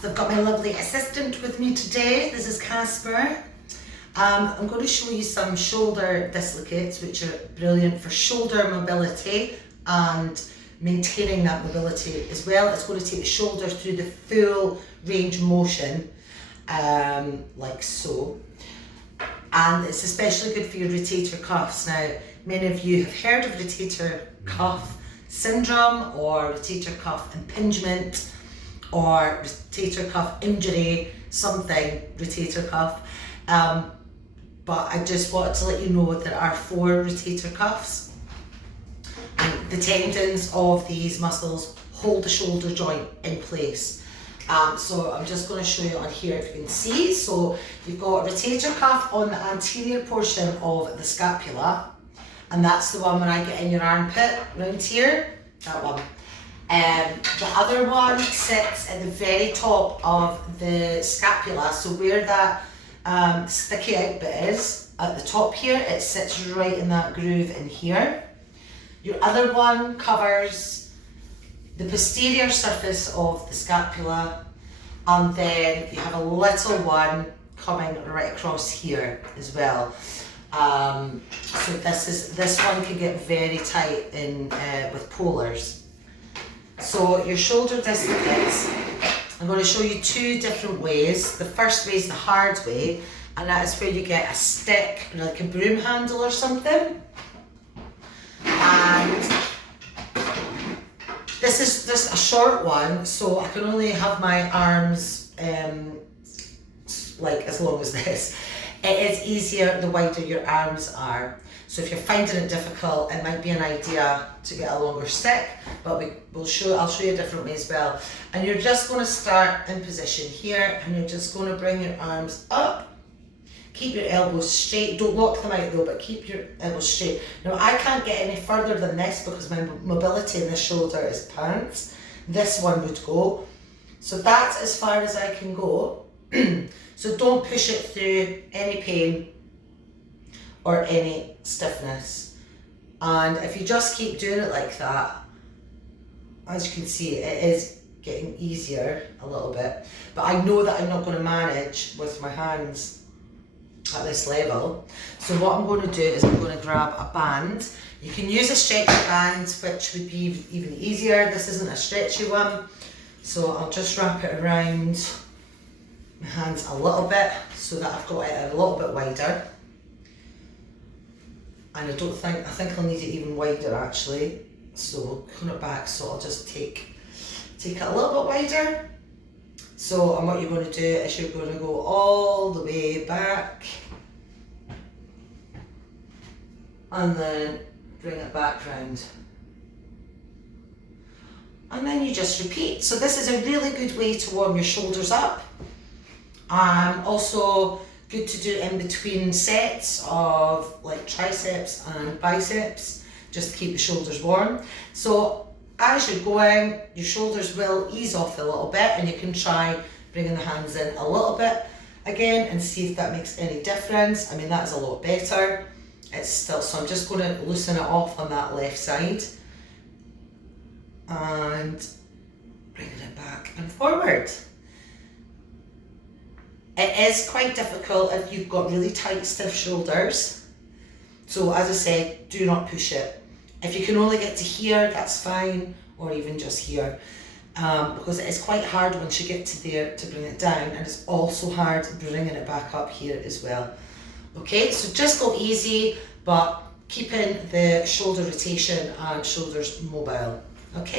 So I've got my lovely assistant with me today. This is Kasper. I'm going to show you some shoulder dislocates, which are brilliant for shoulder mobility and maintaining that mobility as well. It's going to take the shoulder through the full range of motion, like so. And it's especially good for your rotator cuffs. Now, many of you have heard of rotator cuff syndrome or rotator cuff impingement or rotator cuff injury, something rotator cuff. But I just wanted to let you know that there are 4 rotator cuffs, and the tendons of these muscles hold the shoulder joint in place. So I'm just going to show you on here if you can see. So you've got a rotator cuff on the anterior portion of the scapula, and that's the one when I get in your armpit, round here, that one. The other one sits at the very top of the scapula, so where that sticky out bit is, at the top here, it sits right in that groove in here. Your other one covers the posterior surface of the scapula, and then you have a little one coming right across here as well. So this one can get very tight in with polars. So your shoulder dislocates, I'm going to show you 2 different ways. The first way is the hard way, and that is where you get a stick, like a broom handle or something. And this is just a short one, so I can only have my arms like as long as this. It is easier the wider your arms are. So if you're finding it difficult, it might be an idea to get a longer stick, but I'll show you a different way as well. And you're just going to start in position here, and you're just going to bring your arms up. Keep your elbows straight. Don't lock them out though, but keep your elbows straight. Now I can't get any further than this because my mobility in the shoulder is pants. This one would go. So that's as far as I can go. So don't push it through any pain or any stiffness. And if you just keep doing it like that, as you can see, it is getting easier a little bit. But I know that I'm not going to manage with my hands at this level. So what I'm going to do is I'm going to grab a band. You can use a stretchy band, which would be even easier. This isn't a stretchy one. So I'll just wrap it around my hands a little bit so that I've got it a little bit wider. And I think I'll need it even wider actually. So we'll come it back, so I'll just take it a little bit wider. So, and what you're going to do is you're going to go all the way back and then bring it back round. And then you just repeat. So this is a really good way to warm your shoulders up. Also good to do in between sets of like triceps and biceps, just to keep the shoulders warm. So as you're going, your shoulders will ease off a little bit, and you can try bringing the hands in a little bit again and see if that makes any difference. I mean, that is a lot better. It's still, so I'm just going to loosen it off on that left side and bringing it back and forward. It is quite difficult if you've got really tight, stiff shoulders. So as I said, do not push it. If you can only get to here, that's fine, or even just here. Because it is quite hard once you get to there to bring it down, and it's also hard bringing it back up here as well. Okay, so just go easy, but keeping the shoulder rotation and shoulders mobile. Okay.